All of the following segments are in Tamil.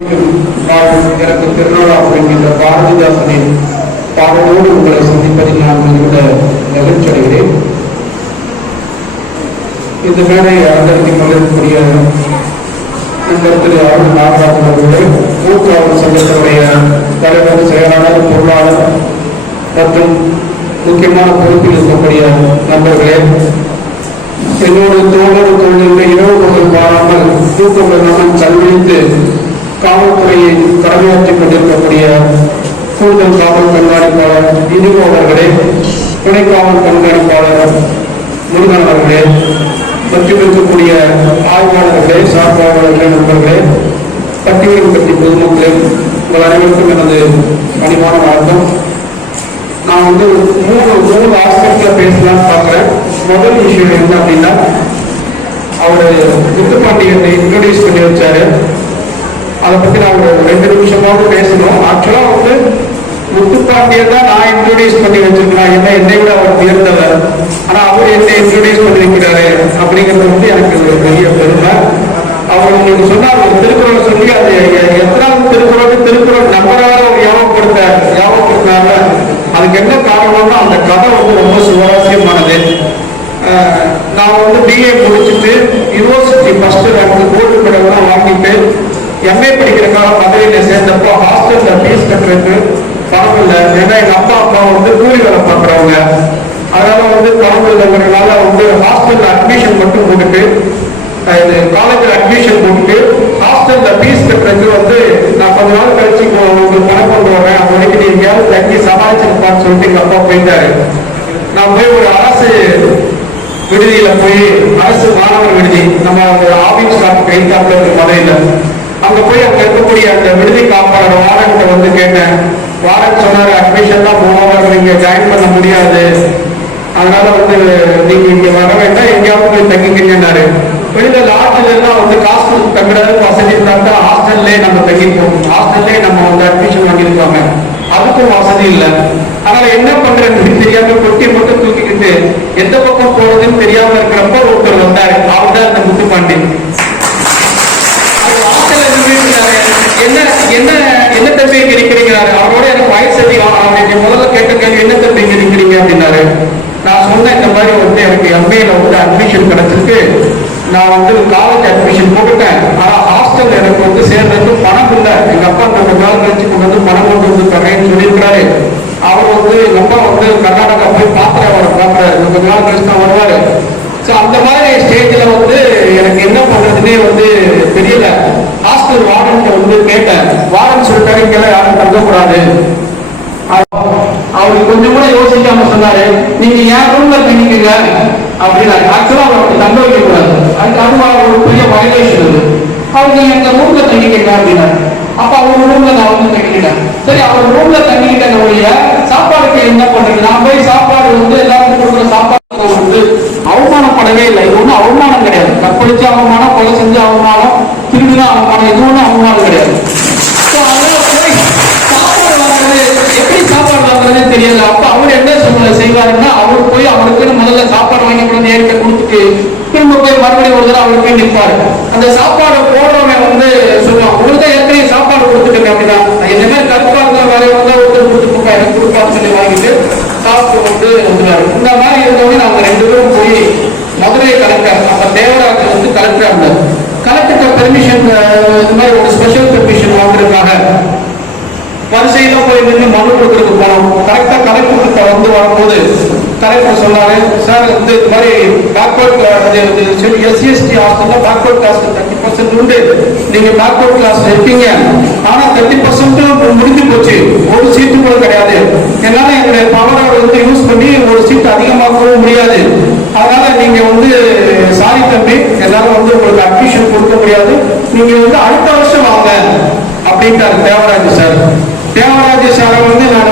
எனக்கு திருநாளாக என்கின்ற பாரதிதாசனின் பாடலோடு உங்களை சந்திப்பதில் நான் மிகுந்த மகிழ்ச்சி அடைகிறேன். இந்த மேடை அலங்கரித்துக் கொண்டிருக்கக்கூடிய நண்பர் திரு அருள் நாகராஜன் அவர்களே, மூக்காவல் சங்கத்தினுடைய தலைவர், செயலாளர், பொருளாளர் மற்றும் முக்கியமான பொறுப்பில் இருக்கக்கூடிய நண்பர்களே, என்னோடு தோழர் தொழிலுக்கு இரவு பகல் பாராமல் தூக்கம் இல்லாமல் கல்வித்து காவல்துறையை கடமையாற்றிக் கொண்டிருக்கக்கூடிய கூடுதல் காவல் கண்காணிப்பாளர் இனிகோ அவர்களே, துணை காவல் கண்காணிப்பாளர் முருகன் அவர்களே, மற்றும் இருக்கக்கூடிய ஆய்வாளர்களே, சார்பாளர்களே, நண்பர்களே, பட்டியல் கட்டி பொதுமக்களே, உங்கள் அனைவருக்கும் எனது பணிவான வணக்கம். நான் மூணு ஆஸ்பெக்ட்ல பேசலாம்னு பார்க்குறேன். முதல் விஷயம் என்ன அப்படின்னா, அவர் முத்துப்பாண்டியனை இன்ட்ரோடியூஸ் பண்ணி வச்சாரு. அதை பற்றி நான் ஒரு 2 நிமிஷமாவது பேசணும். ஆக்சுவலாக முத்துப்பாண்டியன் தான் நான் இன்ட்ரோடியூஸ் பண்ணி வச்சிருக்கேன். என்னை விட அவர் உயர்ந்தவர். ஆனால் அவர் என்னை இன்ட்ரோடியூஸ் பண்ணி வைக்கிறாரு அப்படிங்கிறது எனக்கு ஒரு பெரிய பெருமை. அவர் உங்களுக்கு சொன்னார், ஒரு திருக்குறள் சொல்லி அது எத்தனாவது திருக்குறள் நம்பராக அவர் ஞாபகப்படுத்தினாங்க. அதுக்கு என்ன காரணம்னா, அந்த கதை ரொம்ப சுவாரஸ்யமானது. நான் பிஏ முடிச்சுட்டு யூனிவர்சிட்டி ஃபர்ஸ்ட் ரேங்க் கோல்டு மெடல்லாம் வாங்கிட்டு எம்ஏ படிக்கிறக்காக மதுரையில் சேர்ந்தப்போ ஹாஸ்டல்ல ஃபீஸ் கட்டுறதுக்கு பணம் இல்லை. ஏன்னா எங்க அப்பா அம்மா கூலி வேலை பார்க்குறவங்க. அதனால பணம் இல்லைங்கிறதுனால ஹாஸ்டல்ல அட்மிஷன் மட்டும் போட்டுட்டு, இது காலேஜில் அட்மிஷன் போட்டுட்டு ஹாஸ்டல்ல ஃபீஸ் கட்டுறதுக்கு நான் கொஞ்ச நாள் கழிச்சு உங்களுக்கு பணம் கொண்டு வரேன், அது வரைக்கும் நீ எங்கேயாவது தங்கி சமாளிச்சிருப்பான்னு சொல்லிட்டு எங்க அப்பா போயிட்டாரு. நான் போய் ஒரு அரசு விடுதியில போய், அரசு மாணவர் விடுதி, நம்ம ஆபீஸ் ஸ்டாஃப் கைத்தாப்புல இருக்கு மதுரையில, அங்க போய் அங்க இருக்கக்கூடிய அந்த விடுதி காப்பாளர் வாரண்ட்ட கேட்டேன். வாரண்ட் சொன்னாரு, அட்மிஷன் தான் போனவங்க நீங்க ஜாயின் பண்ண முடியாது, அதனால நீங்க இங்க வர வேண்டாம், எங்கேயாவது போய் தங்கிக்கிறீங்கன்னாரு. வெளியில லாட்ஜில எல்லாம் காசு கொடுத்து தங்குறதுக்கு வசதி இருந்தா ஹாஸ்டல்லே நம்ம தங்கிப்போம், ஹாஸ்டல்லே நம்ம அட்மிஷன் வாங்கியிருப்பாங்க, அதுக்கும் வசதி இல்லை. அதனால என்ன பண்றேன்னு தெரியாம கொட்டி மட்டும் தூக்கிக்கிட்டு எந்த பக்கம் போறதுன்னு தெரியாம இருக்கிறப்ப ஒருத்தர் வந்தாரு. அவர் தான் இந்த முத்துப்பாண்டி. என்ன தம்பி இங்க இருக்கிறீங்கிறாரு. அவரோட எனக்கு வயசு அதிகம். முதல்ல கேட்ட கேள்வி, என்ன தம்பி இங்க இருக்கிறீங்க அப்படின்னாரு. நான் சொன்னேன், இந்த மாதிரி எனக்கு எம்ஏல அட்மிஷன் கிடைச்சிருக்கு, நான் காலேஜ் அட்மிஷன் போட்டுட்டேன், ஆனா ஹாஸ்டல் எனக்கு சேர்றதுக்கு பணம் இல்லை, எங்க அப்பா கொஞ்ச நாள் கழிச்சு கொண்டு பணம் கொண்டு தரேன்னு சொல்லியிருக்கிறாரு. அவர் எங்க அப்பா கர்நாடகா போய் பாக்குறாரு, கொஞ்ச நாள் கழிச்சு தான் வருவாரு. ஸோ அந்த மாதிரி ஸ்டேஜ்ல எனக்கு என்ன பண்றதுன்னே தெரியல. ஹாஸ்டல் வார்டன் கேட்டேன். வார்டன் சொல்லிட்டாரு, இங்கெல்லாம் யாரும் தங்கக்கூடாது. அவருக்கு கொஞ்சம் கூட யோசிக்காம சொன்னாரு, நீங்க என் ரூம்ல தங்கிக்கங்க அப்படின்னாரு. ஆக்சுவலா அவருக்கு தங்க வைக்க கூடாது, அது ஒரு பெரிய வயலேஷன். அது அவர் நீங்க எங்க ரூம்ல தங்கிக்கங்க அப்படின்னாரு. அப்ப அவர் ரூம்ல நான் தங்கிக்கிட்டேன். சரி, அவர் ரூம்ல தங்கிக்கிட்டேன். சாப்பாடுக்கு என்ன பண்றது? நான் போய் சாப்பாடு எல்லாருக்கும் கொடுக்குற சாப்பாடு அவமானப்படவே இல்லை. இது ஒன்றும் அவமானம் கிடையாது. கற்பழிச்சு அவமானம், கொலை செஞ்சு அவமானம், திருடுனா அவமானம், இது ஒன்றும் அவமானம் கிடையாது. எப்படி சாப்பாடு வாங்குறதே தெரியல. அப்ப அவர் என்ன செய்வாருன்னா, அவர் போய் அவருக்குன்னு முதல்ல சாப்பாடு வாங்கி கூட நேரிட்ட கொடுத்துட்டு திரும்ப போய் மறுபடியும் ஒரு தடவை அவருக்கு நிற்பாரு. அந்த சாப்பாடு போடுறவங்க சொல்லுவான், உங்களுக்கு தான் ஏற்கனவே சாப்பாடு கொடுத்துட்டு அப்படின்னா, என்ன மாதிரி கருப்பா இருந்தா வேற ஒருத்தர் கொடுத்து போக்கா எனக்கு கொடுப்பான்னு சொல்லி வாங்கிட்டு சாப்பிட்டு வந்துடுவாரு. இந்த மாதிரி இருந்தவங்க நாங்க 2 பேரும் போய் மதுரை கலெக்டர், அப்ப தேவராஜ் கலெக்டரா இருந்தார். கலெக்டருக்கு பெர்மிஷன், இந்த மாதிரி ஒரு ஸ்பெஷல் பெர்மிஷன் வாங்குறதுக்காக வரிசையில போய் நின்று மனு கொடுக்கறதுக்கு போனோம். கரெக்டா கலெக்டர் வரும்போது கலெக்டர் சொன்னாரு, சார் இந்த மாதிரி பேக்வர்ட் எஸ்சிஎஸ்டி ஹாஸ்டல்ல பேக்வர்ட் கிளாஸ் 30% உண்டு, நீங்க பேக்வர்ட் கிளாஸ் இருக்கீங்க, ஆனா 30% முடிஞ்சு போச்சு, ஒரு சீட்டு கூட கிடையாது, என்னால என்னுடைய பவரை யூஸ் பண்ணி ஒரு சீட் அதிகமாக்கவும் முடியாது, அதனால நீங்க சாரி தம்பி, எல்லாரும் உங்களுக்கு அட்மிஷன் கொடுக்க முடியாது, நீங்க அடுத்த வருஷம் வாங்க அப்படின்ட்டாரு தேவராஜ் சார். தேவராஜ் சாரை நான்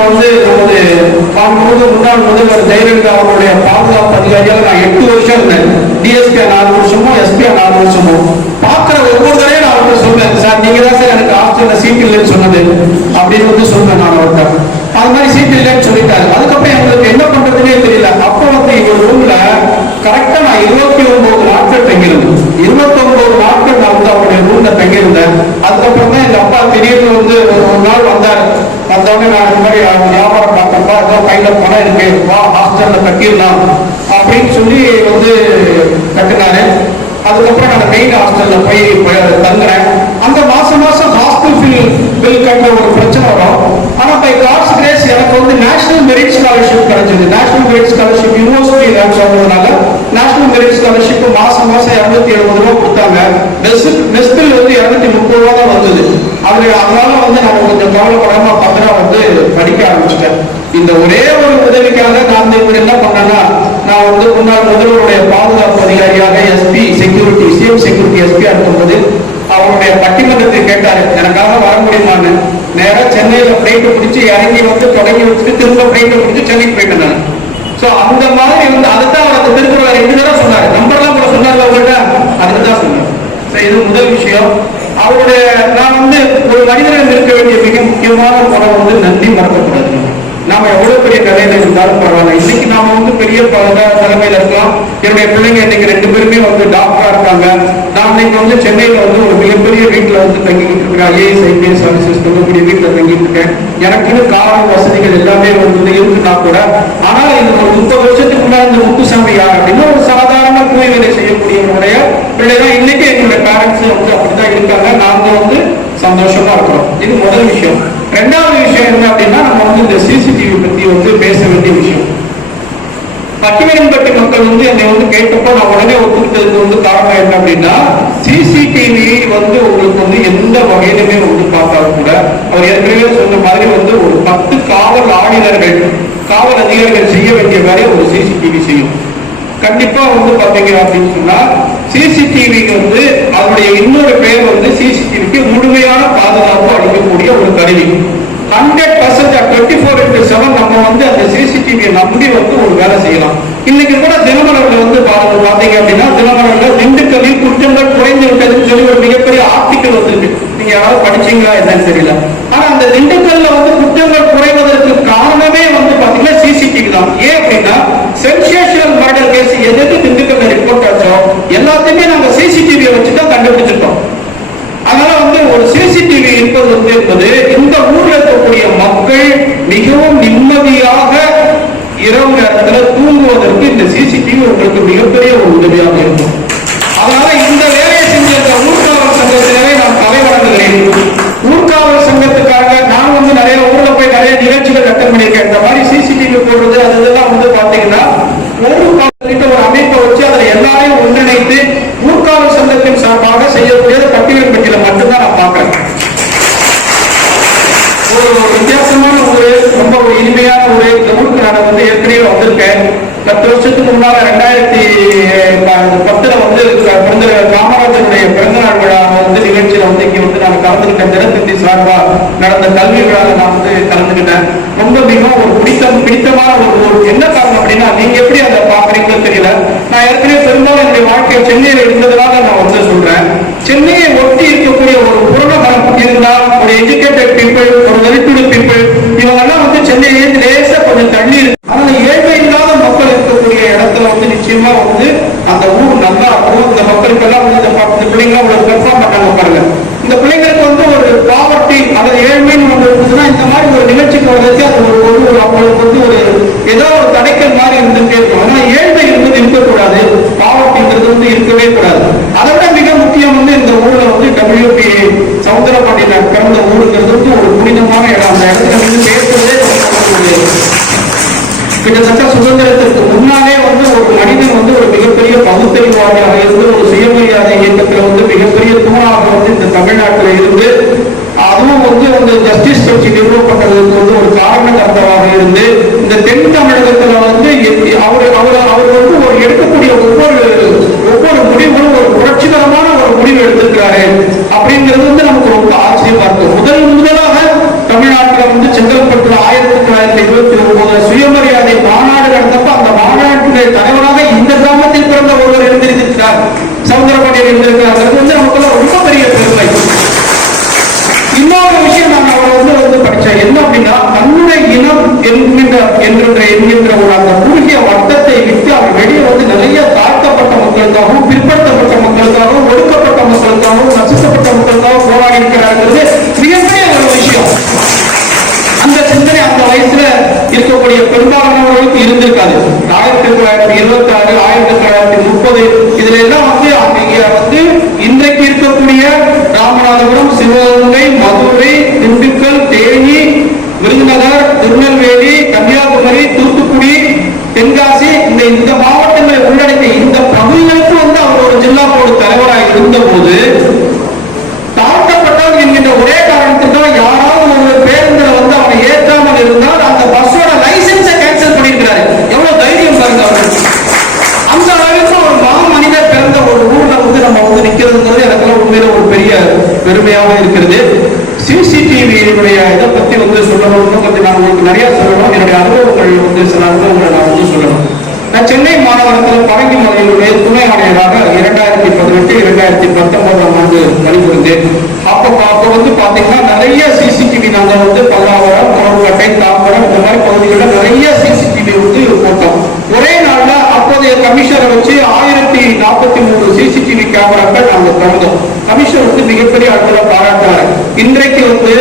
நமது முன்னாள் முதல்வர் ஜெயலலிதா அவருடைய பாதுகாப்பு அதிகாரியாக நான் 8 வருஷம் இருந்தேன். டிஎஸ்பி 4 வருஷமோ, எஸ்பி 4 வருஷமோ. பார்க்கிற ஒவ்வொருத்தரையும் நான் அவர்கிட்ட சொல்றேன், சார் நீங்க தான் சார் எனக்கு ஹாஸ்டல்ல சீட் இல்லைன்னு சொன்னது அப்படின்னு சொன்னேன் நான் அவர்கிட்ட. அது மாதிரி சீட் இல்லைன்னு சொல்லிட்டாரு. அதுக்கப்புறம் எங்களுக்கு என்ன பண்றதுன்னே தெரியல. அப்போ எங்க ரூம்ல கரெக்டா நான் 29 நாட்கள் தங்கியிருந்தேன். 29 நாட்கள் நான் அவருடைய ரூம்ல தங்கியிருந்தேன். அதுக்கப்புறம் தான் எங்க அப்பா திடீர்னு வந்து ஒரு நாள் வந்தார். வந்தவொடனே நான் இந்த மாதிரி வியாபாரம் பார்த்தப்பா, ஏதோ கையில பணம் இருக்கு, வா ஹாஸ்டல்ல கட்டிடலாம் அப்படின்னு சொல்லி வந்து கட்டினாரு. அதுக்கப்புறம் நான் மெயின் ஹாஸ்டல்ல போய் தங்குறேன். அந்த மாசம் ஹாஸ்டல் பில் கட்டுற ஒரு பிரச்சனை வரும். ஆனா பை காட்ஸ் கிரேஸ் எனக்கு வந்து நேஷனல் மெரிட் ஸ்காலர்ஷிப் கிடைச்சது. National merit scholarship university ranks ஆகுறதுனால நேஷனல் மெரிட் ஸ்காலர்ஷிப் மாசம் 270 ரூபா கொடுத்தாங்க. மெஸ் பில் வந்து 230 ரூபா தான் வந்தது. அதனால வந்து நான் கொஞ்சம் கவலைப்படாம பத்திரம் வந்து படிக்க ஆரம்பிச்சிட்டேன். இந்த ஒரே ஒரு உதவிக்காக நான் இப்ப என்ன பண்ணேன்னா, நான் வந்து முன்னாள் முதல்வருடைய பாதுகாப்பு அதிகாரியாக எஸ்பி செக்யூரிட்டி சிஎம் செக்யூரிட்டி எஸ்பியா இருக்கும்போது அவருடைய பட்டிமன்றத்தை கேட்டாரு, எனக்காக வர முடியுமான்னு. நேரா சென்னையில பிளைட்டு பிடிச்சி இறங்கி வந்து தொடங்கி வச்சுட்டு திரும்ப பிளைட்டை பிடிச்சி சென்னைக்கு போயிட்டேன் நான். சோ அந்த மாதிரி வந்து அதுதான் அவருக்கு திருக்குறள் 2 தடவை சொன்னாரு. நம்பர்லாம் கூட சொன்னார்ல அவங்கள்ட்ட, அதுக்கு தான் சொன்னார். இது முதல் விஷயம். அவருடைய நான் வந்து ஒரு மனிதனிடம் இருக்க வேண்டிய மிக முக்கியமான குணம் வந்து நன்றி மறக்கக்கூடாது. நாம எவ்வளவு பெரிய நிலையில இருந்தாலும் பரவாயில்ல. இன்னைக்கு நாம வந்து பெரிய நிலைமையில இருக்கலாம். என்னுடைய பிள்ளைங்க இன்னைக்கு 2 பேருமே வந்து டாக்டரா இருக்காங்க. நான் இன்னைக்கு வந்து சென்னையில வந்து ஒரு மிகப்பெரிய வீட்டுல வந்து தங்கிட்டு இருக்கிறேன். ஐஏஎஸ் ஐபிஎஸ் சர்வீசஸ் சொல்லக்கூடிய வீட்டுல தங்கிட்டு இருக்கேன். எனக்குன்னு காரண வசதிகள் எல்லாமே வந்து இருக்குன்னா கூட, ஆனால் இது ஒரு 30 வருஷத்துக்கு முன்னாடி இந்த முத்துசாமி யார் அப்படின்னா ஒரு சாதாரண கூலி வேலை செய்யக்கூடியவனுடைய பிள்ளைதான். இன்னைக்கு எங்களுடைய பேரண்ட்ஸ் வந்து அப்படிதான் இருக்காங்க. நாங்க வந்து சந்தோஷமா இருக்கிறோம். இது முதல் விஷயம். 2வது விஷயம் என்ன அப்படின்னா, நம்ம வந்து இந்த சிசிடிவி பத்தி வந்து பேச வேண்டிய விஷயம். பட்டிமன்றப்பட்டி மக்கள் வந்து என்னை வந்து கேட்டப்போ நான் உடனே ஒத்துக்கிட்டதுக்கு வந்து காரணம் என்ன அப்படின்னா, சிசிடிவி வந்து உங்களுக்கு வந்து எந்த வகையிலுமே வந்து பார்த்தாலும் கூட அவர் ஏற்கனவே சொன்ன மாதிரி வந்து ஒரு 10 காவல் ஆணையர்கள் காவல் அதிகாரிகள் செய்ய வேண்டிய வேலையை ஒரு சிசிடிவி செய்யும். கண்டிப்பா வந்து பாத்தீங்க அப்படின்னு சொன்னா சிசிடிவி வந்து அதனுடைய இன்னொரு பேர் வந்து சிசிடிவிக்கு முழுமையான பாதுகாப்பு அளிக்கக்கூடிய ஒரு கருவி. 100% 24/7 நம்ம வந்து அந்த சிசிடிவியை நம்பி வந்து ஒரு வேலை செய்யலாம். இன்னைக்கு கூட தினமலர்ல வந்து பாத்தீங்க அப்படின்னா, தினமலர்ல திண்டுக்கல்லில் குற்றங்கள் குறைந்து விட்டதுன்னு சொல்லி ஒரு மிகப்பெரிய ஆர்டிக்கல் வந்திருக்கு. நீங்க யாராவது படிச்சீங்களா என்னன்னு தெரியல. ஆனா அந்த திண்டுக்கல்ல வந்து குற்றங்கள் குறைவதற்கு காரணமே வந்து பாத்தீங்கன்னா சிசிடிவி தான். ஏன் அப்படின்னா, சென்சேஷனல் மர்டர் கேஸ் எது திண்டுக்கல்ல ரிப்போர்ட் ஆச்சோ எல்லாத்தையுமே நாங்க சிசிடிவியை வச்சுதான் கண்டுபிடிச்சிருக்கோம். அதனால வந்து ஒரு சிசிடிவி இருப்பது வந்து என்பது இந்த ஊர்ல இருக்கக்கூடிய மக்கள் மிகவும் நிம்மதியாக இரவு நேரத்தில் தூங்குவதற்கு இந்த சிசிடிவி உங்களுக்கு மிகப்பெரிய ஒரு உதவியாக இருக்கும். அதனால இந்த வேலையை செஞ்ச ஊர்காவல் சங்கத்தினரை நான் தலை வணங்குகிறேன். ஊர்காவல் சங்கத்துக்காக நான் வந்து நிறைய ஊர்ல போய் நிறைய நிகழ்ச்சிகள் அட்டன் பண்ணியிருக்கேன். இந்த மாதிரி சிசிடிவி போடுறது அதெல்லாம் வந்து பாத்தீங்கன்னா ஒரு அமைப்பை வச்சு அதுல எல்லாரையும் ஒன்றிணைத்து ஊர்காவல் சங்கத்தின் சார்பாக செய்யக்கூடிய பட்டியல் பட்டியல மட்டும்தான் நான் பார்க்கிறேன். ஒரு வித்தியாசமான ஒரு ரொம்ப ஒரு இனிமையான ஒரு இந்த ஊருக்கு நான் வந்து ஏற்கனவே வந்திருக்கேன். 10 வருஷத்துக்கு முன்னால 2010 வந்து காமராஜருடைய பிறந்தநாள் விழா வந்து நிகழ்ச்சியில வந்து இங்க வந்து நான் கலந்துக்கிட்டேன். தினத்தந்தி சார்பா நடந்த கல்வி விழாவில் நான் வந்து கலந்துக்கிட்டேன். ரொம்ப மிகவும் ஒரு பிடித்தமான ஒரு என்ன காரணம் அப்படின்னா, நீங்க எப்படி அதை பாக்குறீங்கன்னு தெரியல. நான் ஏற்கனவே பெரும்பாலும் என்னுடைய வாழ்க்கையை சென்னையில இருந்ததுனால நான் வந்து சொல்றேன். சென்னையை ஒட்டி இருக்கக்கூடிய ஒரு புறநகரம் இருந்தால் ஒரு எஜுகேட்டட் பீப்புள், ஒரு வெல்டுடு பீப்புள், இவங்கெல்லாம் வந்து சென்னையிலே லேசா கொஞ்சம் தள்ளி இருக்கு. ஆனால் ஏழ்மை இல்லாத மக்கள் இருக்கக்கூடிய இடத்துல வந்து நிச்சயமா வந்து அந்த ஊர் நல்லா இருக்கும். இந்த மக்களுக்கு எல்லாம் வந்து இந்த பிள்ளைங்க ஒரு பெர்ஃபார்ம் பண்ணாங்க பாருங்க. இந்த பிள்ளைங்களுக்கு வந்து ஒரு பாவர்ட்டி அதாவது ஏழ்மைன்னு ஒன்று இருந்துச்சுன்னா இந்த மாதிரி ஒரு நிகழ்ச்சிக்கு வர்றதுக்கு அது ஒரு அவங்களுக்கு வந்து ஒரு ஏதோ ஒரு தடைக்கல் மாதிரி இருந்துட்டே இருக்கும். ஆனா ஏழ்மை என்பது இருக்கக்கூடாது, பாவர்ட்டிங்கிறது வந்து இருக்கவே கூடாது. அதை விட மிக முக்கியம் வந்து இந்த ஊர்ல வந்து WP சவுந்தரபாண்டியன் பிறந்த ஊருங்கிறது வந்து ஒரு புனிதமான இடம். அந்த இடத்துல வந்து பேசுறதே கிட்டத்தட்ட சுதந்திரத்திற்கு முன்னாலே வந்து ஒரு மனிதன் வந்து ஒரு மிகப்பெரிய பகுத்தறிவாதியாக இருந்து ஒரு சுயமரியாதை இயக்கத்தில் வந்து மிகப்பெரிய தூணாக வந்து இந்த தமிழ்நாட்டில் இருந்து அதுவும் வந்து அந்த ஜஸ்டிஸ் கட்சி நிறுவப்பட்டதற்கு வந்து ஒரு காரணகர்த்தாவாக இருந்து இந்த தென் தமிழகத்துல வந்து அவர் வந்து ஒரு எடுக்கக்கூடிய ஒவ்வொரு முடிவும் ஒரு புரட்சிகரமான ஒரு முடிவு எடுத்திருக்கிறாரு அப்படிங்கிறது வந்து நமக்கு ரொம்ப ஆச்சரியமா இருக்கு. முதலாக தமிழ்நாட்டில் வந்து செங்கல்பட்டுல 1929 சுயமரியாதை மாநாடு நடந்தப்ப அந்த மாநாட்டுடைய தலைவராக இந்த கிராமத்தில் பிறந்த ஒருவர் இருந்திருக்கிறார், சவுந்தரபாண்டியன் இருந்திருக்கிறார். அது வந்து நமக்கு ரொம்ப பெரிய பெருமை. இன்னொரு விஷயம் நான் அவரை வந்து படிச்சேன். என்ன அப்படின்னா, தன்னுடைய இனம் என்கின்ற ஒரு அந்த குறுகிய வட்டத்தை விட்டு அவர் வெளியே வந்து நிறைய தாழ்த்தப்பட்ட மக்களுக்காகவும் பிற்படுத்தப்பட்ட மக்களுக்காகவும் ஒடுக்கப்பட்ட மக்களுக்காகவும் நசுக்கப்பட்ட மக்களுக்காகவும் போராடி இருக்கிறார்கள். இருக்காது. 1926, 1930 இதுல எல்லாம் வந்து அங்க வந்து இன்றைக்கு இருக்கக்கூடிய ராமநாதபுரம், சிவகங்கை, மதுரை, திண்டுக்கல், தேனி, விருதுநகர், திருநெல்வேலி, கன்னியாகுமரி, தூத்துக்குடி, தென்காசி இந்த மாவட்டங்களை உள்ளடக்கிய இந்த பகுதிகளுக்கு வந்து அவர் ஒரு ஜில்லா போர்டு தலைவராக இருந்த போது தாழ்த்தப்பட்டவர்கள் என்கின்ற ஒரே காரணத்துக்காக யாராவது ஒரு பேருந்துல வந்து அவனை ஏற்றாமல் இருந்தால் அந்த பஸ்ஸோட லைசன்ஸை கேன்சல் பண்ணியிருக்கிறாரு. எவ்வளவு தைரியம் பாருங்க அவர். அந்த அளவுக்கு ஒரு மனிதர் பிறந்த ஒரு ஊர்ல வந்து நம்ம வந்து நிக்கிறதுங்கிறது எனக்கெல்லாம் உண்மையில ஒரு பெரிய பெருமையாக இருக்கிறது. சிசிடிவியினுடைய இதை பத்தி வந்து சொல்லணும்னு கொஞ்சம் நான் உங்களுக்கு நிறைய சொல்லணும். என்னுடைய அனுபவங்கள் வந்து சில அனுபவங்களை நான் வந்து சொல்லணும். நான் சென்னை மாநகரத்தில் பரங்கிமலையினுடைய துணை ஆணையராக 2018, 2019 ஆண்டு பணிபுரிந்தேன். அப்ப வந்து பாத்தீங்கன்னா நிறைய சிசிடிவி நாங்க வந்து பல்லாவரம், முரம்பட்டை, தாம்பரம் இந்த மாதிரி பகுதிகளில் நிறைய சிசிடிவி வந்து போட்டோம். ஒரே நாள்ல அப்போதைய கமிஷனரை வச்சு 1043 சிசிடிவி கேமராக்கள் நாங்க திறந்தோம். கமிஷனர் வந்து மிகப்பெரிய அளவுல பாராட்டாரு. இன்றைக்கு வந்து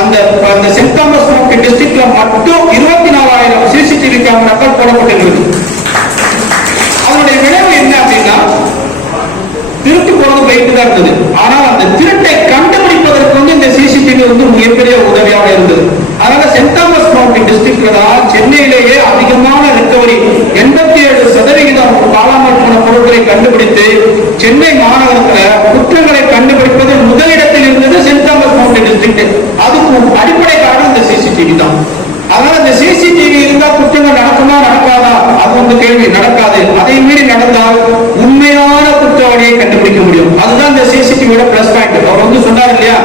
அந்த சென்ட் தாமஸ் மவுண்ட் டிஸ்ட்ரிக்ட்ல மட்டும் 24,000 சிசிடிவி கேமராக்கள் போடப்பட்டிருக்கு. அதனுடைய விளைவு என்ன அப்படின்னா திருட்டு போறது போயிட்டு தான் இருந்தது. ஆனால் அந்த திருட்டை கண்டுபிடிப்பதற்கு வந்து இந்த சிசிடிவி வந்து மிகப்பெரிய உதவியாக இருந்தது. அதனால சென்ட் தாமஸ் மவுண்ட் டிஸ்ட்ரிக்ட்ல தான் சென்னையிலேயே அதிகமான ரெக்கவரி 87% காலாமல் போன பொருட்களை கண்டுபிடித்து சென்னை மாநகரத்தில் குற்றங்களை கண்டுபிடிப்பது முதலிடத்தில் இருந்தது சென்ட் தாமஸ் மவுண்ட் டிஸ்ட்ரிக்ட். அதுக்கு அடிப்படை காரணம் இந்த சிசிடிவி தான். அதனால இந்த சிசிடிவி இருந்தா குற்றங்கள் நடக்குமா நடக்காதா அது வந்து கேள்வி. நடக்காது. அதை மீறி நடந்தால் உண்மையான குற்றவாளியை கண்டுபிடிக்க முடியும். அதுதான் இந்த சிசிடிவியோட பிளஸ் பாயிண்ட். அவர் வந்து சொன்னார் இல்லையா,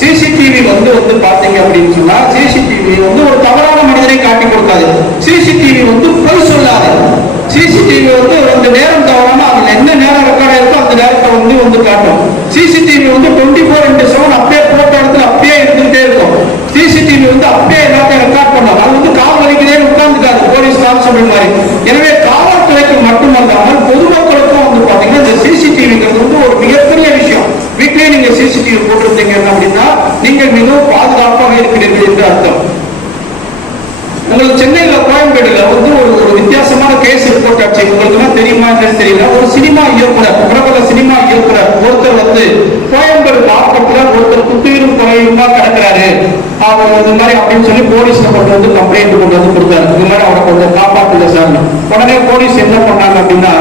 சிசிடிவி வந்து பாத்தீங்க அப்படின்னு சொன்னா சிசிடிவி வந்து ஒரு தவறான மனிதனை காட்டி கொடுக்காது. சிசிடிவி வந்து பொய் சொல்லாது. சிசிடிவி வந்து அந்த நேரம் தவறாம அதுல என்ன நேரம் ரெக்கார்ட் இருக்கோ அந்த நேரத்தை வந்து காட்டும். சிசிடிவி வந்து 24/7 அப்படியே போட்ட இடத்துல அப்படியே இருந்துகிட்டே இருக்கும். சிசிடிவி வந்து அப்படியே எல்லாத்தையும் ரெக்கார்ட் பண்ணும். அது வந்து காவல் வலிக்கிறே உட்கார்ந்துக்காது போலீஸ் கான்ஸ்டபிள் மாதிரி. எனவே காவல்துறைக்கு மட்டுமல்லாமல் பொதுமக்களுக்கும் வந்து பாத்தீங்கன்னா இந்த சிசிடிவிங்கிறது வந்து ஒரு மிகப்பெரிய விஷயம். வீட்டிலேயே நீங்க சிசிடிவி போட்டிருந்தீங்க அப்படின்னா நீங்கள் மிகவும் பாதுகாப்பாக இருக்கிறீர்கள் என்று அர்த்தம். உங்களுக்கு சென்னையில கோயம்பேடுல வந்து ஒரு வித்தியாசமான கேஸ் ரிப்போர்ட் ஆச்சு. உங்களுக்கு தெரியுமா தெரியல. ஒரு சினிமா இயக்குனர், பிரபல சினிமா இயக்குனர் ஒருத்தர் வந்து கோயம்பேடு மாவட்டத்துல ஒருத்தர் குத்துயிரும் குறையுமா கிடக்கிறாரு அவர் இந்த மாதிரி அப்படின்னு சொல்லி போலீஸ்ல கொண்டு வந்து கம்ப்ளைண்ட் கொண்டு வந்து கொடுத்தாரு. இந்த மாதிரி அவரை கொஞ்சம் காப்பாற்றுங்க சார். உடனே போலீஸ் என்ன பண்ணாங்க அப்படின்னா,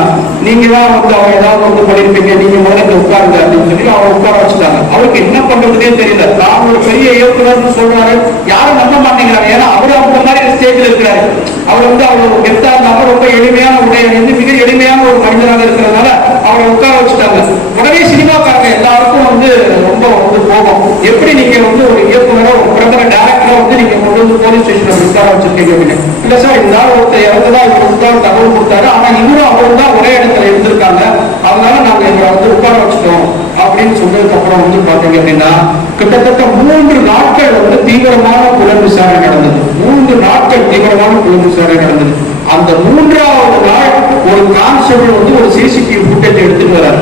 நீங்க தான் வந்து அவர் ஏதாவது வந்து பண்ணிருப்பீங்க, நீங்க முதல்ல உட்காருங்க அப்படின்னு சொல்லி அவரை உட்கார வச்சுட்டாங்க. அவருக்கு என்ன பண்றதுன்னே தெரியல. நான் ஒரு பெரிய இயக்குனர்னு சொல்றாரு, யாரும் நம்ப மாட்டேங்கிறாங்க. ஏன்னா அவரு அந்த மாதிரி ஸ்டேஜ்ல இருக்கிறாரு. அவர் வந்து அவ்வளவு கெத்தா இருந்தாங்க, ரொம்ப எளிமையான உடைய வந்து மிக எளிமையான ஒரு மனிதனாக இருக்கிறதுனால அவரை உட்கார வச்சுட்டாங்க. உடனே சினிமாக்காரங்க எல்லாருக்கும் வந்து ரொம்ப வந்து கோபம். எப்படி நீங்க வந்து ஒரு இயக்குனரோ ஒரு பிரபல டைரக்டரோ வந்து நீங்க கொண்டு வந்து போலீஸ் ஸ்டேஷன்ல உட்கார வச்சிருக்கீங்க அப்படின்னு. இல்ல சார், இருந்தாலும் ஒருத்தர் இறந்துதான் இவருக்கு தகவல் கொடுத்தாரு. ஆனா இவரும் அவரும் தான் ஒரே இடத்துல இருந்திருக்காங்க. அதனால நாங்க இவரை வந்து உட்கார வச்சுட்டோம் அப்படின்னு சொன்னதுக்கு அப்புறம் வந்து பாத்தீங்க அப்படின்னா கிட்டத்தட்ட 3 நாட்கள் வந்து தீவிரமான புலன் விசாரணை நடந்தது. 3 நாட்கள் தீவிரமான புலன் விசாரணை நடந்தது. அந்த 3வது நாள் ஒரு கான்ஸ்டபிள் வந்து ஒரு சிசிடிவி ஃபுட்டேஜ் எடுத்துட்டு வர்றாரு.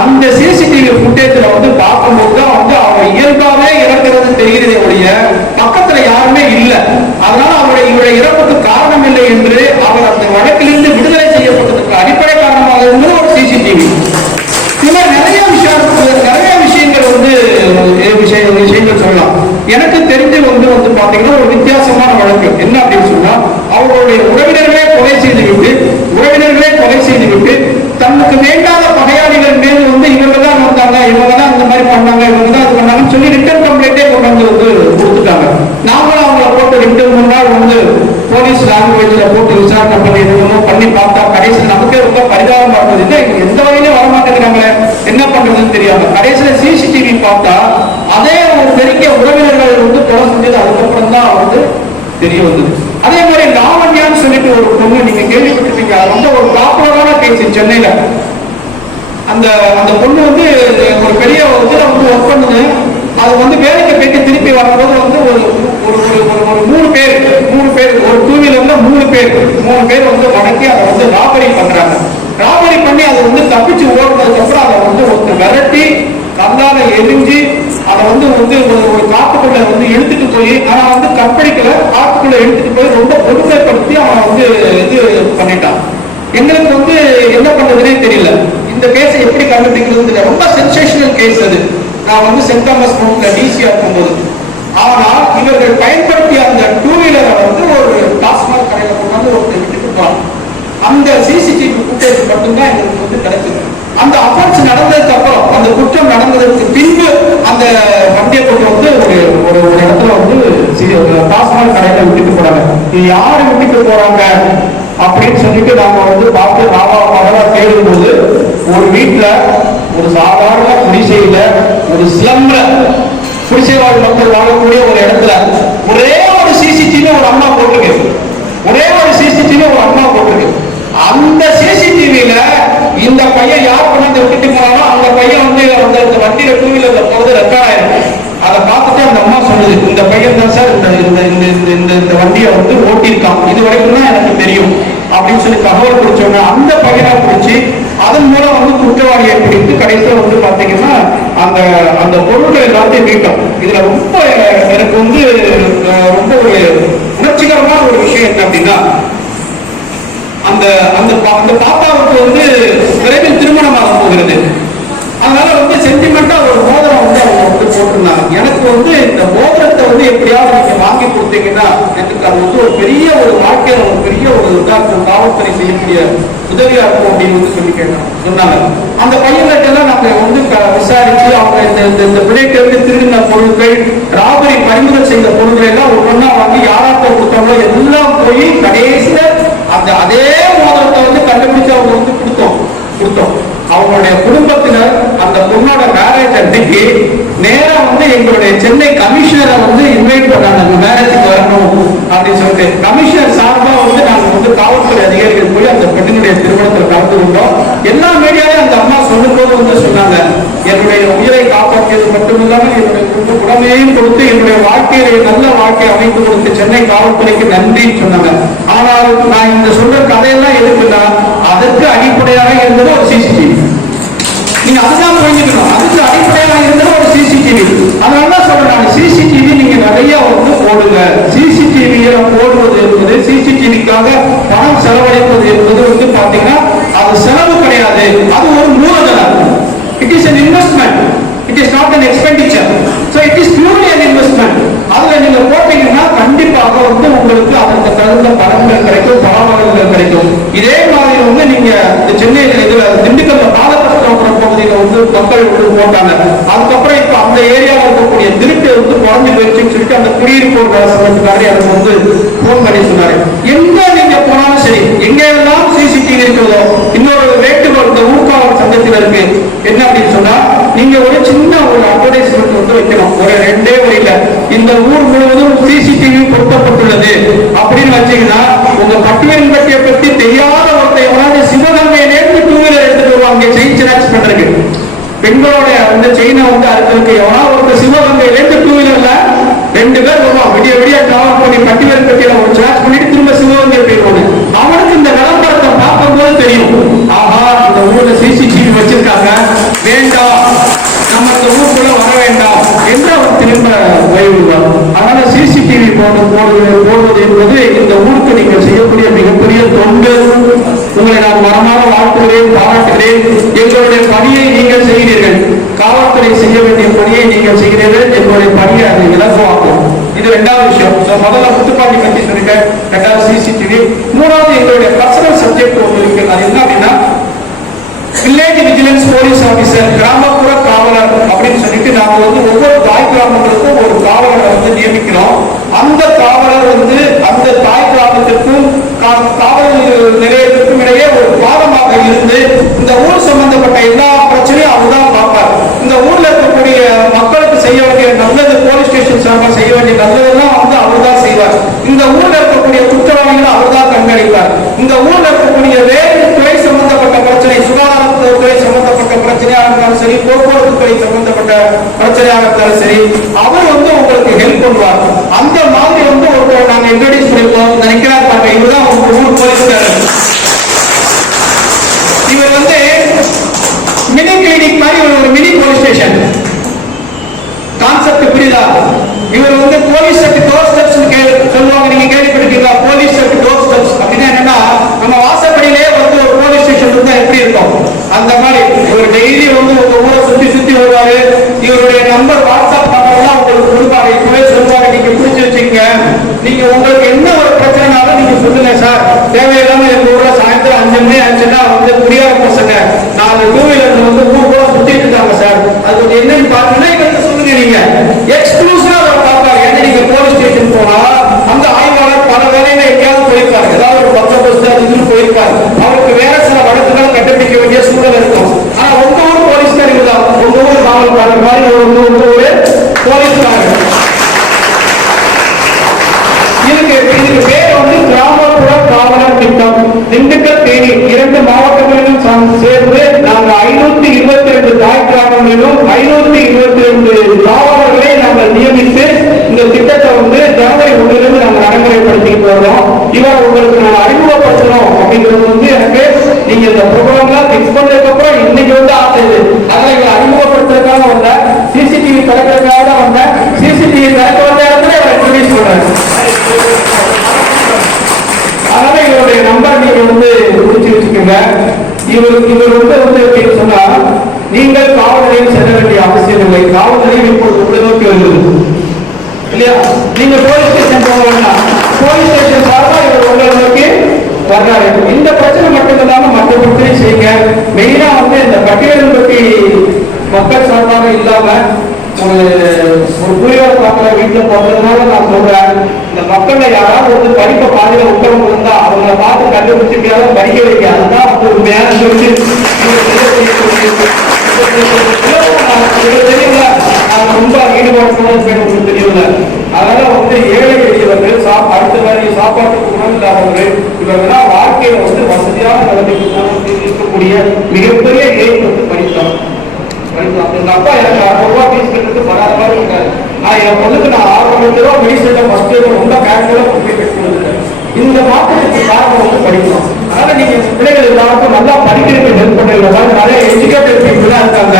அந்த சிசிடிவி ஃபுட்டேஜ்ல வந்து பார்க்கும்போது தான் வந்து அவர் இயல்பாவே இறக்கிறது தெரிகிறதே ஒழிய பக்கத்துல யாருமே இல்லை. அதனால இவருடைய இறப்புக்கு காரணம் இல்லை என்று அவர் அந்த வழக்கிலிருந்து விடுதலை செய்யப்பட்டதுக்கு அடிப்படை காரணமாக இருந்தது ஒரு சிசிடிவி. நிறைய விஷயங்கள் வந்து விஷயங்கள் சொல்லலாம். எனக்கு தெரிஞ்சு வந்து பாத்தீங்கன்னா ஒரு வித்தியாசமான வழக்கு என்ன அப்படின்னு சொன்னா, அவர்களுடைய உறவினர்களே கொலை செய்துவிட்டு தனக்கு வேண்டாத பகையாளிகள் மேல் வந்து இவங்க தான் வந்தாங்க, இவங்க தான் இந்த மாதிரி பண்ணாங்க, இவங்க தான் இது பண்ணாங்கன்னு சொல்லி ரிட்டர்ன் கம்ப்ளைண்டே கொண்டு வந்து கொடுத்துட்டாங்க. நாங்களும் அவங்கள போட்டு 2-3 நாள் வந்து போலீஸ் லாங்குவேஜ்ல போட்டு விசாரணை பண்ணி பார்த்தா கடைசியில் நமக்கே ரொம்ப பரிதாபமா இருந்தது. எந்த வகையிலும் வரமாட்டேங்கிறாங்களே, என்ன பண்றதுன்னு தெரியாம கடைசியில சிசிடிவி பார்த்தா அதே ஒரு பெரிய உறவினர்கள் வந்து கொலை செஞ்சது அதுக்கப்புறம் தான் வந்து தெரிய வந்தது. அதே மாதிரி லாவண்யான்னு சொல்லிட்டு ஒரு பொண்ணு, நீங்க கேள்விப்பட்டிருப்பீங்க, ரொம்ப ஒரு பாப்புலரான கேஸ் சென்னையில. அந்த பொண்ணு வந்து ஒரு பெரிய இதுல வந்து ஒர்க் பண்ணுது. அது வந்து வேலைக்கு போயிட்டு திருப்பி வரும்போது வந்து ஒரு 3 பேர் ஒரு 2 வீலர்ல 3 பேர் வந்து வடக்கி அதை வந்து ராபரி பண்றாங்க. ராபரி பண்ணி அதை வந்து தப்பிச்சு ஓடுனதுக்கு அப்புறம் அதை வந்து ஒருத்தர் விரட்டி கல்லால எரிஞ்சு அதை வந்து ஒரு காட்டுக்குள்ள வந்து இழுத்துட்டு போய், ஆனா வந்து கற்பழிக்கல, காட்டுக்குள்ள இழுத்துட்டு போய் ரொம்ப கொடுமைப்படுத்தி அவனை வந்து இது கேஸ் அது. நான் வந்து சென்ட் தாமஸ் மவுண்ட்ல டிசியா இருக்கும்போது. ஆனால் இவர்கள் பயன்படுத்திய அந்த டூ வீலரை வந்து ஒரு டாஸ்மாக் கடையில கொண்டாந்து ஒருத்தர் விட்டுருப்பாங்க. அந்த சிசிடிவி ஃபுட்டேஜ் மட்டும்தான் எங்களுக்கு வந்து கிடைச்சது. அந்த அஃபென்ஸ் நடந்ததுக்கு அப்புறம், அந்த குற்றம் நடந்ததற்கு பின்பு அந்த வண்டியை கொண்டு வந்து ஒரு இடத்துல வந்து டாஸ்மாக் கடையில விட்டுட்டு போறாங்க. இது யாரு விட்டுட்டு போறாங்க அப்படின்னு சொல்லிட்டு நாம வந்து பார்த்து நாம தேடும்போது, ஒரு வீட்டுல ஒரு சாதாரண குடிசையில ஒரு ஸ்லம்ல குடிசை வாழ் மக்கள் வாழக்கூடிய ஒரு இடத்துல ஒரே ஒரு சிசிடிவி ஒரு அம்மா போட்டிருக்கு. ஒரே ஒரு சிசிடிவி ஒரு அம்மா போட்டிருக்கு. அந்த சிசிடிவில இந்த பையன் யார் கொண்டாந்து விட்டுட்டு போனாலும் அந்த பையன் வந்து அந்த வண்டியில டூ வீலர்ல போறது ரெக்கார்ட் ஆயிருக்கு. அதை பார்த்துட்டு அந்த அம்மா சொல்லுது, இந்த பையன் தான் சார் இந்த வண்டியை வந்து ஓட்டியிருக்கான், இது வரைக்கும் தான் எனக்கு தெரியும் அப்படின்னு சொல்லி தகவல் பிடிச்சோன்னா அந்த பையனை பிடிச்சி அதன் மூலம் வந்து குற்றவாளியை பிடித்து கடைசியில் வந்து பாத்தீங்கன்னா அந்த அந்த பொருட்கள் எல்லாத்தையும் மீட்டோம். இதுல ரொம்ப எனக்கு வந்து ரொம்ப ஒரு உணர்ச்சிகரமான ஒரு விஷயம் என்ன அப்படின்னா, அந்த அந்த அந்த பாப்பாவுக்கு வந்து விரைவில் திருமணமாக போகிறது. அதனால வந்து சென்டிமெண்டா ஒரு மோதிரம் வந்து அவங்க வந்து போட்டிருந்தாங்க. எனக்கு வந்து இந்த மோதிரத்தை வந்து எப்படியாவது நீங்க வாங்கி கொடுத்தீங்கன்னா எனக்கு அது வந்து ஒரு பெரிய ஒரு வாழ்க்கையில ஒரு பெரிய ஒரு உதாரணம் காவல்துறை செய்யக்கூடிய உதவியா இருக்கும் அப்படின்னு வந்து சொல்லி சொன்னாங்க. அந்த பையன்கிட்ட எல்லாம் நாங்க வந்து விசாரிச்சு அவங்க இந்த பிள்ளைகிட்ட இருந்து திருடின பொருட்கள், ராபரி பறிமுதல் செய்த பொருட்கள் எல்லாம் ஒவ்வொன்னா வாங்கி யாராட்ட கொடுத்தாங்களோ எல்லாம் போய் கடைசியில அந்த அதே மோதிரத்தை வந்து கண்டுபிடிச்சு அவங்க வந்து கொடுத்தோம். அவங்களுடைய குடும்பத்தினர் அந்த பொண்ணோட மேரேஜ் அன்னைக்கு நேரா வந்து எங்களுடைய சென்னை கமிஷனரை வந்து இன்வைட் பண்ணாங்க, அந்த மேரேஜுக்கு வரணும் அப்படின்னு சொல்லிட்டு. கமிஷனர் சார்பா வந்து நாங்க வந்து காவல்துறை அதிகாரிகள் போய் அந்த பெண்ணினுடைய திருமணத்தில் கலந்து கொண்டோம். எல்லா மீடியாவையும் அந்த அம்மா சொல்லும் போது வந்து சொன்னாங்க, என்னுடைய உயிரை காப்பாற்றியது மட்டுமில்லாமல் என்னுடைய குடும்ப உடமையையும் கொடுத்து என்னுடைய வாழ்க்கையை நல்ல வாழ்க்கையை அமைத்து கொடுத்து சென்னை காவல்துறைக்கு நன்றின்னு சொன்னாங்க. ஆனால் நான் இந்த சொல்ற கதையெல்லாம் எதுக்குன்னா, அதற்கு அடிப்படையாக இருந்தது ஒரு சிசிடிவி. நீங்க அதுதான் புரிஞ்சுக்கணும். அதுக்கு அடிப்படையாக இருந்தது ஒரு சிசிடிவி. அதனாலதான் சொல்றேன், சிசிடிவி நீங்க நிறைய வந்து போடுங்க. சிசிடிவியை போடுவது என்பது, சிசிடிவிக்காக பணம் செலவழிப்பது என்பது வந்து பாத்தீங்கன்னா அது செலவு கிடையாது, அது ஒரு மூலதனம். It is an investment, it is not an expenditure, so it is purely an investment. அதுல நீங்க போட்டீங்கன்னா கண்டிப்பாக வந்து உங்களுக்கு அதற்கு தகுந்த பலன்கள் கிடைக்கும், பலன்கள் கிடைக்கும். இதே மாதிரி வந்து நீங்க சென்னையில் இதுல திண்டுக்கல்ல பாலக்கட்டுற பகுதியில வந்து மக்கள் வந்து போட்டாங்க. அதுக்கப்புறம் இப்ப அந்த ஏரியாவில் இருக்கக்கூடிய திருட்டு வந்து குறைஞ்சு போயிடுச்சுன்னு சொல்லிட்டு அந்த குடியிருப்போர் சங்கத்துக்காரே எனக்கு வந்து போன் பண்ணி சொன்னாரு, எங்க நீங்க போனாலும் சரி, எங்க எல்லாம் சிசிடிவி இருக்கிறதோ. இன்னொரு வேட்டுகோள் இந்த ஊர்காவல் சங்கத்தில் இருக்கு, என்ன அப்படின்னு சொன்னா, நீங்க ஒரு சின்ன ஒரு அட்வர்டைஸ்மெண்ட் வந்து வைக்கணும். ஒரு 2 வரியில இந்த ஊர் முழுவதும் சிசிடிவி பொருத்தப்பட்டுள்ளது அப்படின்னு வச்சீங்கன்னா, உங்க பட்டியலின்பட்டியை பற்றி தெரியாத ஒருத்தர் எவனாவது சிவகங்கையிலேருந்து டூ வீலர் எடுத்துட்டு வருவாங்க செயின் சிராக்ஸ் பண்றதுக்கு. பெண்களோட வந்து செயினை வந்து அறுக்கிறதுக்கு எவனா ஒருத்தர் சிவகங்கையிலேருந்து டூ வீலர்ல 2 பேர் வருவான். விடிய விடிய டிராவல் பண்ணி பட்டியலின்பட்டியில ஒரு சிராக்ஸ் பண்ணிட்டு திரும்ப சிவகங்கை போயிடுவாங்க. அவனுக்கு இந்த விளம்பரத்தை பார்க்கும்போது தெரியும், ஆஹா இந்த ஊர்ல சிசிடிவி வச்சிருக்காங்க, வேண்டாம் நம்ம இந்த ஊருக்குள்ள வர வேண்டாம் என்று அவர் திரும்ப ஓய்வுவார். அதனால சிசிடிவி போடுவது என்பது இந்த ஊருக்கு நீங்கள் செய்யக்கூடிய மிகப்பெரிய தொண்டு. உங்களை நான் மனமாக வாழ்த்துகிறேன், பாராட்டுகிறேன். எங்களுடைய பணியை நீங்கள் செய்கிறீர்கள், காவல்துறை செய்ய வேண்டிய பணியை நீங்கள் செய்கிறீர்கள். எங்களுடைய பணியை அதை இலகுவாக்கும். இது 2வது விஷயம். முதல்ல முத்துப்பாண்டி பற்றி சொல்லிட்டேன், 2வது சிசிடிவி. 3வது எங்களுடைய பர்சனல் சப்ஜெக்ட் ஒன்று இருக்கு. அது என்ன அப்படின்னா, வில்லேஜ் விஜிலன்ஸ் போலீஸ் ஆபீசர், கிராமப்புற காவலர் அப்படின்னு சொல்லிட்டு நாம வந்து ஒவ்வொரு தாய் கிராமங்களுக்கும் ஒரு காவலரை வந்து நியமிக்கிறோம். அந்த காவலர் வந்து அந்த தாய் கிராமத்திற்கும் காவல் நிலையத்திற்கும் இடையே ஒரு பாலமாக இருந்து இந்த ஊர் சம்பந்தப்பட்ட எல்லா பிரச்சனையும் அவர்தான் பார்ப்பார். இந்த ஊர்ல இருக்கக்கூடிய மக்களுக்கு செய்ய வேண்டிய நல்லது, போலீஸ் ஸ்டேஷன் சார்பாக செய்ய வேண்டிய நல்லதெல்லாம் வந்து அவர் தான் செய்வார். இந்த ஊர்ல இருக்கக்கூடிய குற்றவாளிகளை அவர் தான் கண்காணிப்பார். இந்த ஊர்ல இருக்கக்கூடிய வேறு துறை சம்பந்தப்பட்ட பிரச்சனை, சுகாதாரத்துறை சம்பந்தப்பட்ட பிரச்சனையாக இருந்தாலும் சரி, போக்குவரத்து துறை சம்பந்தப்பட்ட பிரச்சனையாக இருந்தாலும் சரி, அவர் வந்து உங்களுக்கு ஹெல்ப் பண்ணுவார். அந்த மாதிரி வந்து ஒருத்தர் நாங்க இன்ட்ரோடியூஸ் பண்ணிருக்கோம். நினைக்கிறார் பாருங்க, இவர்தான் உங்க ஊர் போலீஸ்காரர். இவர் வந்து மினி கிளினிக் மாதிரி ஒரு மினி போலீஸ் ஸ்டேஷன் கான்செப்ட் புரியுதா? இவர் வந்து போலீஸ் அட் டோர் ஸ்டெப்ஸ் சொல்லுவாங்க, நீங்க கேள்விப்பட்டிருக்கீங்களா? போலீஸ் அட் டோர் ஸ்டெப்ஸ் அப்படின்னா என்னன்னா, நம்ம வாசப்படியிலே வந்து ஒரு போலீஸ் ஸ்டேஷன் இருந்தா எப்படி இருக்கும், அந்த மாதிரி ஒரு டெய்லி வந்து உங்க ஊரை சுத்தி சுத்தி வருவாரு. என்னன்னா வந்து குடியார பசங்க 4 டூ வீலர்ல வந்து ஊர் கூட சுத்திட்டு இருக்காங்க சார். அது கொஞ்சம் என்னன்னு பாத்தீங்கன்னா இவங்க சொல்லுங்க. நீங்க எக்ஸ்க்ளூசிவா அவர் பார்ப்பாரு. ஏன்னா நீங்க போலீஸ் ஸ்டேஷன் போனா அந்த ஆய்வாளர் பல வேலையில எங்கேயாவது போயிருக்காரு, ஏதாவது ஒரு பக்க பஸ் அதுன்னு போயிருக்காரு. அவருக்கு வேற சில வழக்குகள் கண்டுபிடிக்க வேண்டிய சூழல் இருக்கும். ஆனா உங்க ஊர் போலீஸ்கார் இதுதான், உங்க ஊர் காவல்காரர் மாதிரி ஒரு போலீஸ்காரர். இதுக்கு பேர் வந்து கிராமப்புற காவலர் திட்டம். திண்டுக்கல் தேனி 2 மாவட்டங்களிலும் சேர்ந்து நாங்கள் 522 தாய் கிராமங்களிலும் 522 காவலர்களை நாங்கள் நியமித்து இந்த திட்டத்தை வந்து ஜனவரி 1 நாங்கள் நடைமுறைப்படுத்திட்டு வரோம். இவர் உங்களுக்கு நான் அறிமுகப்படுத்தணும் அப்படிங்கிறது வந்து எனக்கு நீங்க இந்த ப்ரோக்ராம்லாம் பிக்ஸ் பண்ணதுக்கு அப்புறம் இன்னைக்கு வந்து ஆசைது. அதனால இவரை அறிமுகப்படுத்துறதுக்காக வந்த சிசிடிவி திறக்கிறதுக்காக தான் வந்த சிசிடிவி திறக்க வந்த இடத்துல இவரை இன்ட்ரோடியூஸ் பண்றேன். அதனால இவருடைய நம்பர் நீங்க வந்து குறிச்சு வச்சுக்கோங்க. இவர் வந்து எப்படின்னு சொன்னா, நீங்கள் காவல் நிலையம் செல்ல வேண்டிய அவசியம் இல்லை. காவல் நிலையம் இப்பொழுது உங்களை நோக்கி வருகிறது இல்லையா? நீங்க போலீஸ் ஸ்டேஷன் போக வேண்டாம். போலீஸ் ஸ்டேஷன் சார்பா இவர் உங்களை நோக்கி வர்றாரு. இந்த பிரச்சனை மட்டும் இல்லாம மற்ற பிரச்சனை செய்யுங்க. மெயினா வந்து இந்த பட்டியல் பற்றி மக்கள் சார்பாக இல்லாம ஒரு புரியாத மக்களை வீட்டில் போடுறதுனால நான் சொல்றேன், இந்த மக்கள்ல யாராவது வந்து படிப்பை பாதையில விட்டவங்க இருந்தா அவங்களை பார்த்து கண்டுபிடிச்சிருக்காத படிக்க வைக்க. அதுதான் வந்து உண்மையான சொல்லி தெரியல. நான் ரொம்ப ஈடுபாடு உங்களுக்கு தெரியல. அதனால வந்து ஏழை எளியவர்கள் அடுத்த வேலை சாப்பாட்டுக்கு உணவு இல்லாதவர்கள் இவர்கள்லாம் வாழ்க்கையில வந்து வசதியான நிலைமைக்கு இருக்கக்கூடிய மிகப்பெரிய எய்ம் வந்து படிக்கலாம். எங்க அப்பா எனக்கு 600 ரூபாய் ஃபீஸ் கட்டுறது படாத மாதிரி இருக்காரு. நான் என் பொண்ணுக்கு நான் 600 ரூபாய் மெடிசன் ஃபர்ஸ்ட் ரொம்ப கேஷுவலா கொண்டு கட்டுறது. இந்த மாற்றத்துக்கு காரணம் வந்து படிக்கணும். அதனால நீங்க பிள்ளைகள் எல்லாருக்கும் நல்லா படிக்கிறதுக்கு ஹெல்ப் பண்ணுறீங்க. நிறைய எஜுகேட்டட் பீப்புள் தான் இருக்காங்க.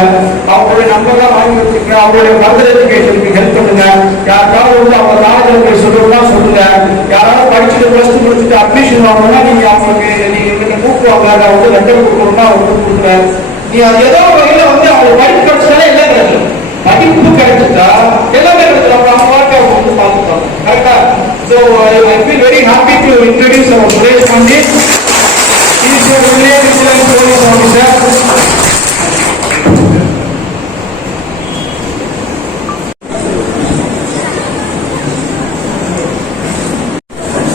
அவங்களுடைய நம்பர்லாம் வாங்கி வச்சுக்க, அவங்களுடைய ஃபர்தர் எஜுகேஷனுக்கு ஹெல்ப் பண்ணுங்க. யாருக்காவது வந்து அவங்க காலேஜ் சொல்றதுனா சொல்லுங்க. யாராவது படிச்சுட்டு +2 முடிச்சுட்டு அட்மிஷன் வாங்கணும்னா நீங்க அவங்களுக்கு நீங்க கூப்பிடுவாங்க. நான் வந்து லெட்டர் கொடுக்கணும்னா அவங்க கொடுக்குறேன். நீ அது ஏதோ வகையில வந்து அவங்க படிப்பு கிடைச்சாலே எல்லாம் கிடைக்கும். படிப்பு கிடைச்சிட்டா எல்லாமே கிடைச்சிடும். அவங்க வாழ்க்கை அவங்க வந்து பார்த்துப்பாங்க. கரெக்டா? So I feel very happy to introduce our Suresh Pandit. He is your village vigilance police officer.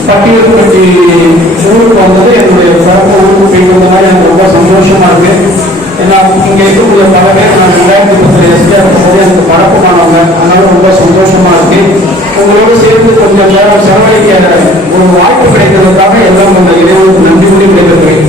பட்டியல்பட்டி ஊருக்கு வந்தது என்னுடைய பிறப்பு ஊருக்கு போயிட்டு வந்ததுனால எனக்கு ரொம்ப சந்தோஷமா இருக்கு. ஏன்னா இங்கே இருக்கக்கூடிய பல பேர் நான் 2010 எஸ்டிஆர் இருக்கும்போது எனக்கு பழக்கமானவங்க. அதனால ரொம்ப சந்தோஷமா இருக்கு. உங்களோடு சேர்ந்து கொஞ்சம் நேரம் செலவழிக்க ஒரு வாய்ப்பு கிடைக்கிறதுக்காக எல்லாம் அந்த இறைவனுக்கு நன்றி கூறி விடைபெறுகிறேன்.